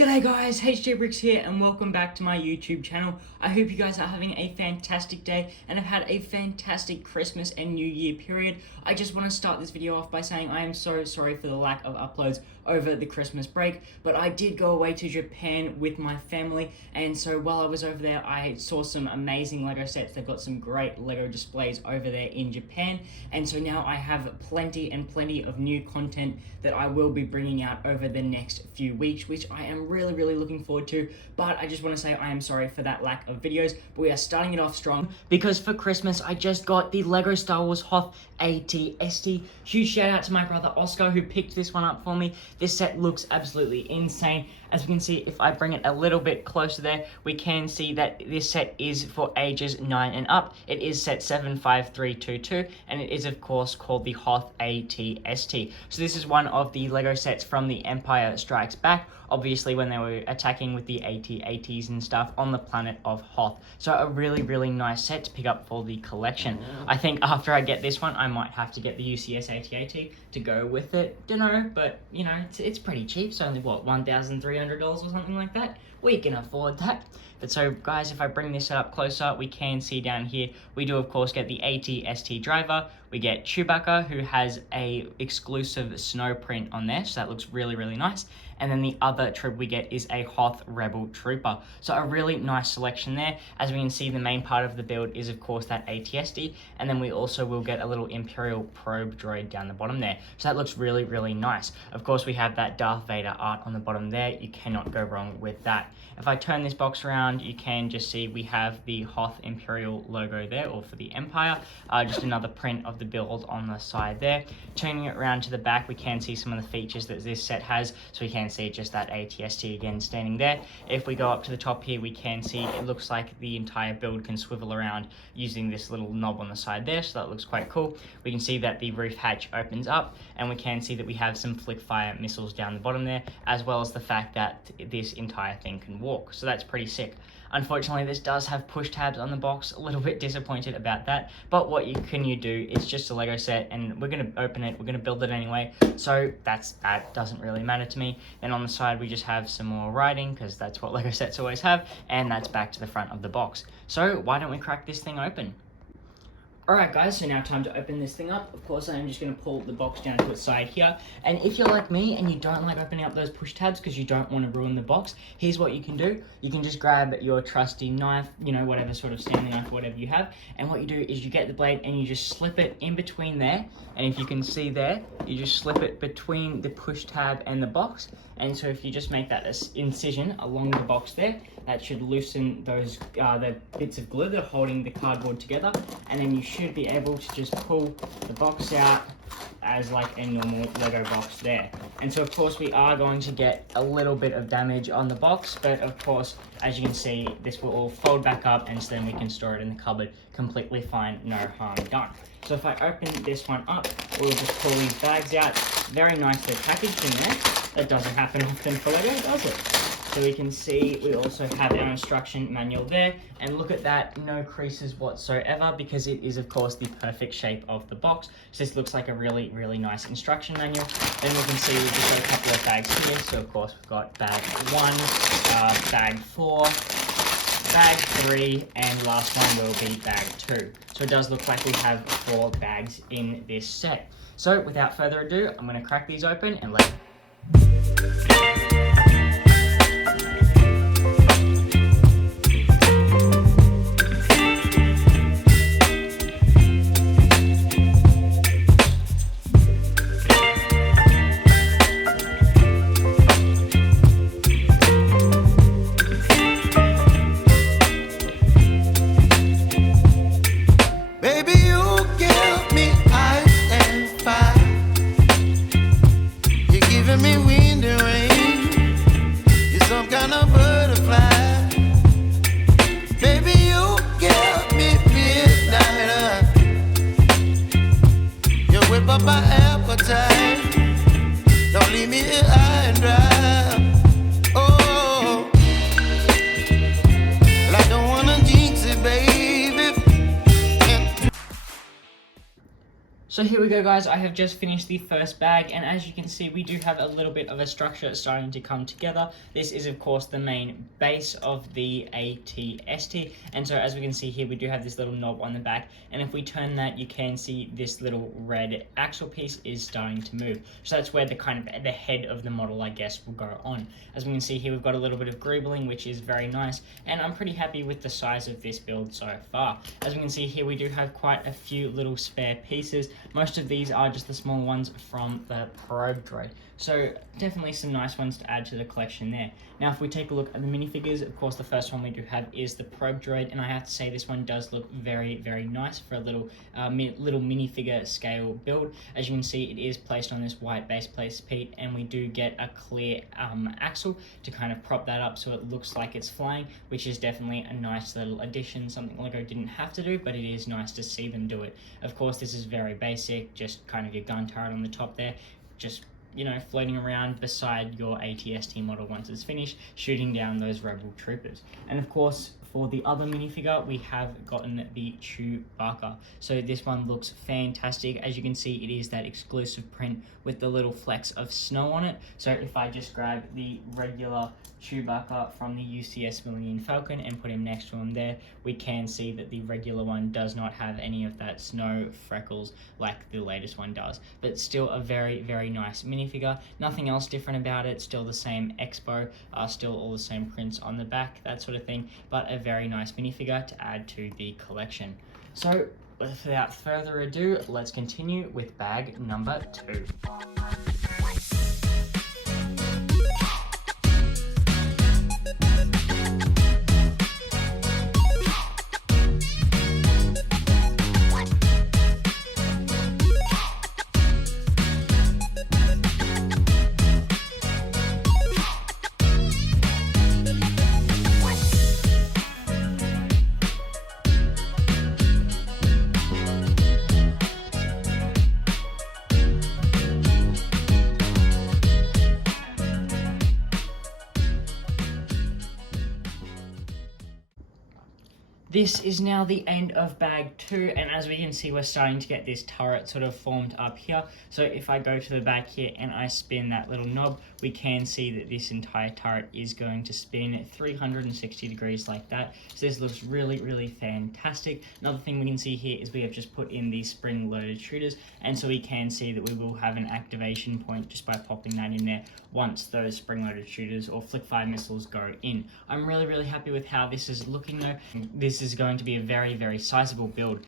G'day guys, HJ Bricks here and welcome back to my YouTube channel. I hope you guys are having a fantastic day and have had a fantastic Christmas and New Year period. I just want to start this video off by saying I am so sorry for the lack of uploads over the Christmas break, but I did go away to Japan with my family, and so while I was over there I saw some amazing Lego sets. They've got some great Lego displays over there in Japan, and so now I have plenty of new content that I will be bringing out over the next few weeks, which I am really looking forward to. But I just want to say I am sorry for that lack of videos, but we are starting it off strong because for Christmas I just got the Lego Star Wars Hoth AT-ST. Huge shout out to my brother Oscar who picked this one up for me. This set looks absolutely insane. As we can see, if I bring it a little bit closer there, we can see that this set is for ages 9 and up. It is set 75322, and it is of course called the Hoth AT-ST. So this is one of the Lego sets from the Empire Strikes Back, obviously when they were attacking with the AT-ATs and stuff on the planet of Hoth. So a really nice set to pick up for the collection. I think after I get this one, I might have to get the UCS AT-AT to go with it. Don't know, but you know, it's pretty cheap. It's only what, $1,300 or something like that. We can afford that. But so guys, if I bring this set up closer, we can see down here, we do of course get the AT-ST driver. We get Chewbacca, who has a exclusive snow print on there, so that looks really nice. And then the other troop we get is a Hoth Rebel Trooper. So a really nice selection there. As we can see, the main part of the build is of course that AT-ST, and then we also will get a little Imperial probe droid down the bottom there. So that looks really nice. Of course, we have that Darth Vader art on the bottom there. You cannot go wrong with that. If I turn this box around, you can just see we have the Hoth Imperial logo there, or for the Empire. Just another print of the build on the side there. Turning it around to the back, we can see some of the features that this set has. So we can see just that AT-ST again standing there. If we go up to the top here, we can see it looks like the entire build can swivel around using this little knob on the side there, so that looks quite cool. We can see that the roof hatch opens up, and we can see that we have some flick fire missiles down the bottom there, as well as the fact that this entire thing can walk, so that's pretty sick. Unfortunately, this does have push tabs on the box. A little bit disappointed about that, but what you do, it's just a Lego set, and we're going to open it, we're going to build it anyway, so that doesn't really matter to me. Then on the side, we just have some more writing, because that's what Lego sets always have, and that's back to the front of the box. So why don't we crack this thing open? Alright guys, so now time to open this thing up. Of course, I'm just going to pull the box down to its side here. And if you're like me and you don't like opening up those push tabs because you don't want to ruin the box, here's what you can do. You can just grab your trusty knife, you know, whatever sort of Stanley knife, whatever you have. And what you do is you get the blade and you just slip it in between there. And if you can see there, you just slip it between the push tab and the box. And so if you just make that incision along the box there, that should loosen those the bits of glue that are holding the cardboard together. And then you should be able to just pull the box out as like a normal Lego box there. And so of course we are going to get a little bit of damage on the box, but of course, as you can see, this will all fold back up, and so then we can store it in the cupboard completely fine, no harm done. So if I open this one up, we'll just pull these bags out. Very nicely packaged in there. That doesn't happen often for Lego, does it? So we can see we also have our instruction manual there, and look at that, no creases whatsoever, because it is of course the perfect shape of the box. So this looks like a really nice instruction manual. Then we can see we've just got a couple of bags here. So of course we've got bag 1, bag 4, bag 3, and last one will be bag 2. So it does look like we have 4 bags in this set. So without further ado, I'm going to crack these open and let me wind and rain. So here we go, guys. I have just finished the first bag, and as you can see, we do have a little bit of a structure starting to come together. This is, of course, the main base of the ATST, and so as we can see here, we do have this little knob on the back, and if we turn that, you can see this little red axle piece is starting to move. So that's where the head of the model, I guess, will go on. As we can see here, we've got a little bit of greebling, which is very nice, and I'm pretty happy with the size of this build so far. As we can see here, we do have quite a few little spare pieces. Most of these are just the small ones from the probe droid. So definitely some nice ones to add to the collection there. Now if we take a look at the minifigures, of course the first one we do have is the probe droid, and I have to say this one does look very, very nice for a little minifigure scale build. As you can see, it is placed on this white base plate, and we do get a clear axle to kind of prop that up so it looks like it's flying, which is definitely a nice little addition, something LEGO didn't have to do, but it is nice to see them do it. Of course, this is very basic, just kind of your gun turret on the top there, just, you know, floating around beside your ATST model once it's finished, shooting down those rebel troopers. And of course, for the other minifigure, we have gotten the Chewbacca. So this one looks fantastic. As you can see, it is that exclusive print with the little flecks of snow on it. So if I just grab the regular Chewbacca from the UCS Millennium Falcon and put him next to him there, we can see that the regular one does not have any of that snow freckles like the latest one does. But still a very, very nice minifigure. Nothing else different about it. Still the same expo, still all the same prints on the back, that sort of thing. But a very nice minifigure to add to the collection. So without further ado, let's continue with bag number 2. This is now the end of bag 2, and as we can see, we're starting to get this turret sort of formed up here. So if I go to the back here and I spin that little knob, we can see that this entire turret is going to spin at 360 degrees like that. So this looks really, really fantastic. Another thing we can see here is we have just put in these spring-loaded shooters, and so we can see that we will have an activation point just by popping that in there once those spring-loaded shooters or flick-fire missiles go in. I'm really, really happy with how this is looking though. This is going to be a very, very sizable build.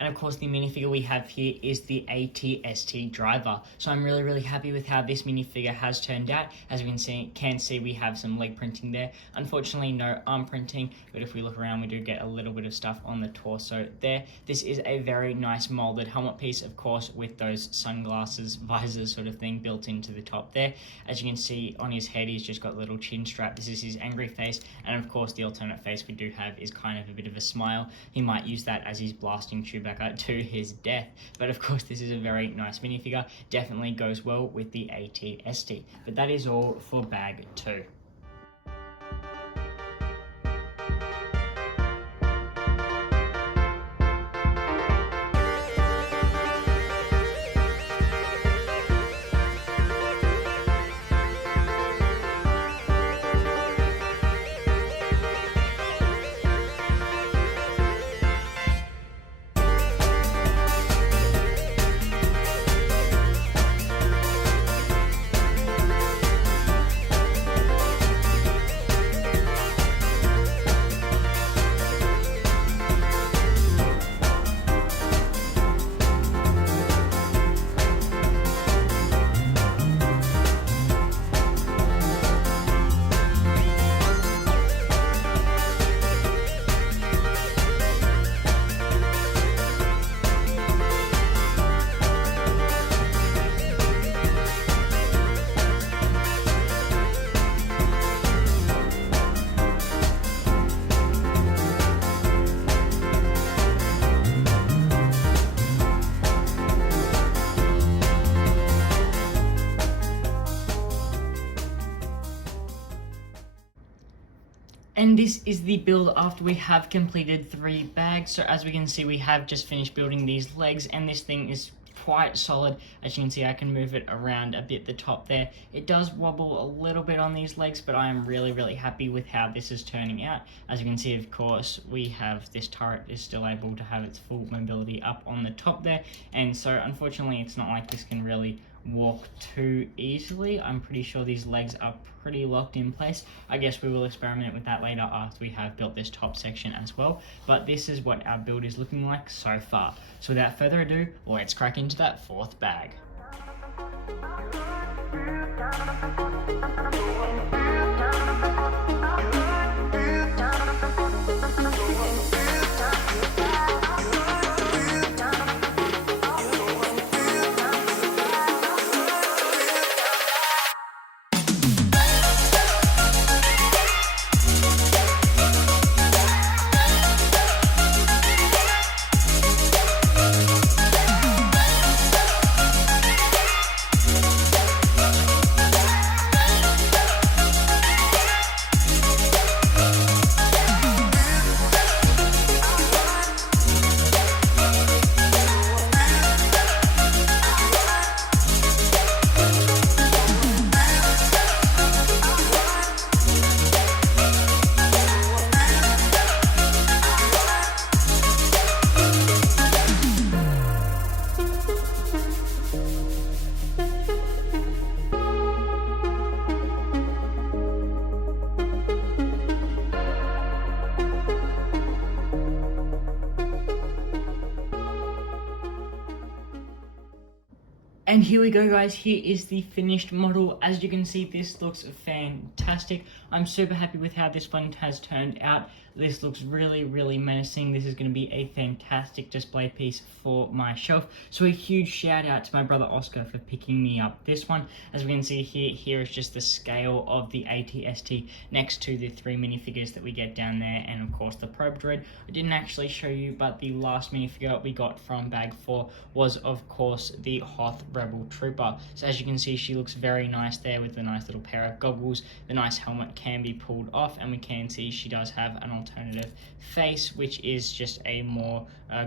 And of course, the minifigure we have here is the ATST driver. So I'm really, really happy with how this minifigure has turned out. As we can see, we have some leg printing there. Unfortunately, no arm printing, but if we look around, we do get a little bit of stuff on the torso there. This is a very nice molded helmet piece, of course, with those sunglasses, visors sort of thing built into the top there. As you can see on his head, he's just got a little chin strap. This is his angry face. And of course, the alternate face we do have is kind of a bit of a smile. He might use that as he's blasting Chewbacca to his death, but of course this is a very nice minifigure, definitely goes well with the ATST. But that is all for bag 2. And this is the build after we have completed 3 bags. So as we can see, we have just finished building these legs, and this thing is quite solid. As you can see, I can move it around a bit the top there. It does wobble a little bit on these legs, but I am really happy with how this is turning out. As you can see, of course, we have this turret is still able to have its full mobility up on the top there, and so unfortunately it's not like this can really walk too easily. I'm pretty sure these legs are pretty locked in place. I guess we will experiment with that later after we have built this top section as well, but this is what our build is looking like so far. So without further ado, let's crack into that fourth bag. And here we go, guys. Here is the finished model. As you can see, this looks fantastic. I'm super happy with how this one has turned out. This looks really menacing. This is going to be a fantastic display piece for my shelf. So a huge shout out to my brother Oscar for picking me up this one. As we can see here is just the scale of the ATST next to the 3 minifigures that we get down there, and of course the probe droid. I didn't actually show you, but the last minifigure we got from bag 4 was of course the Hoth Rebel Trooper. So as you can see, she looks very nice there with a nice little pair of goggles. The nice helmet can be pulled off, and we can see she does have an alternative face, which is just a more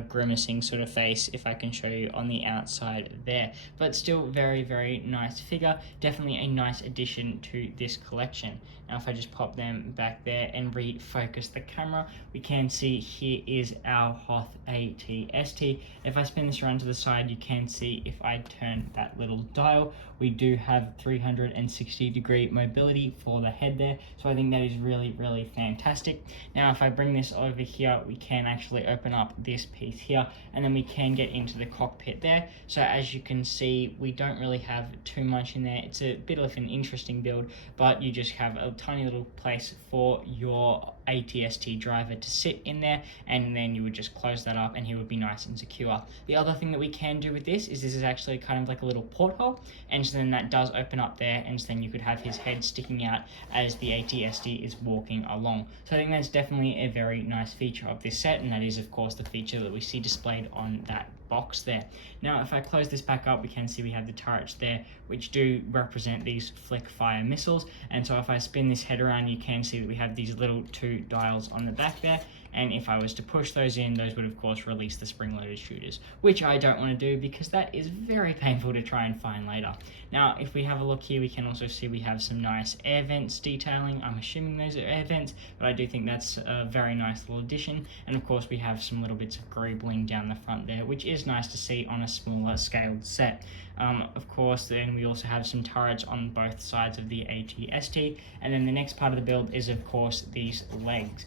grimacing sort of face, if I can show you on the outside there. But still very nice figure. Definitely a nice addition to this collection. Now if I just pop them back there and refocus the camera, we can see here is our Hoth ATST. If I spin this around to the side, you can see if I turn that little dial, we do have 360-degree mobility for the head there. So I think that is really fantastic. Now if I bring this over here, we can actually open up this piece here, and then we can get into the cockpit there. So as you can see, we don't really have too much in there. It's a bit of an interesting build, but you just have a tiny little place for your ATST driver to sit in there, and then you would just close that up and he would be nice and secure. The other thing that we can do with this is actually kind of like a little porthole, and so then that does open up there, and so then you could have his head sticking out as the ATST is walking along. So I think that's definitely a very nice feature of this set, and that is of course the feature that we see displayed on that box there. Now if I close this back up, we can see we have the turrets there, which do represent these flick fire missiles. And so if I spin this head around, you can see that we have these little 2 dials on the back there, and if I was to push those in, those would of course release the spring-loaded shooters, which I don't want to do because that is very painful to try and find later. Now if we have a look here, we can also see we have some nice air vents detailing. I'm assuming those are air vents, but I do think that's a very nice little addition. And of course we have some little bits of grey bling down the front there, which is nice to see on a smaller scaled set. Of course then we also have some turrets on both sides of the ATST, and then the next part of the build is of course these legs.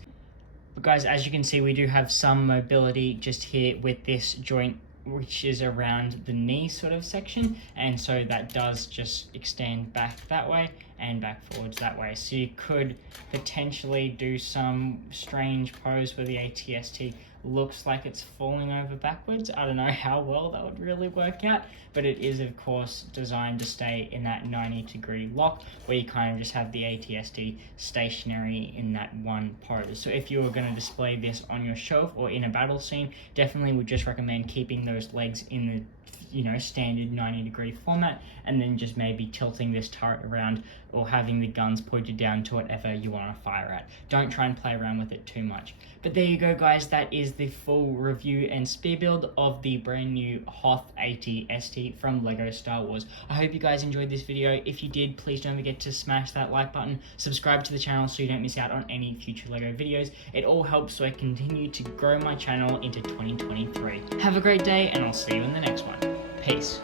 But guys, as you can see, we do have some mobility just here with this joint, which is around the knee sort of section, and so that does just extend back that way and back forwards that way. So you could potentially do some strange pose where the ATST looks like it's falling over backwards. I don't know how well that would really work out, but it is of course designed to stay in that 90-degree lock, where you kind of just have the ATST stationary in that one pose. So if you were going to display this on your shelf or in a battle scene, definitely would just recommend keeping those legs in standard 90-degree format, and then just maybe tilting this turret around or having the guns pointed down to whatever you want to fire at. Don't try and play around with it too much. But there you go, guys. That is the full review and speed build of the brand new Hoth AT-ST from LEGO Star Wars. I hope you guys enjoyed this video. If you did, please don't forget to smash that like button, subscribe to the channel so you don't miss out on any future LEGO videos. It all helps so I continue to grow my channel into 2023. Have a great day, and I'll see you in the next one. Peace.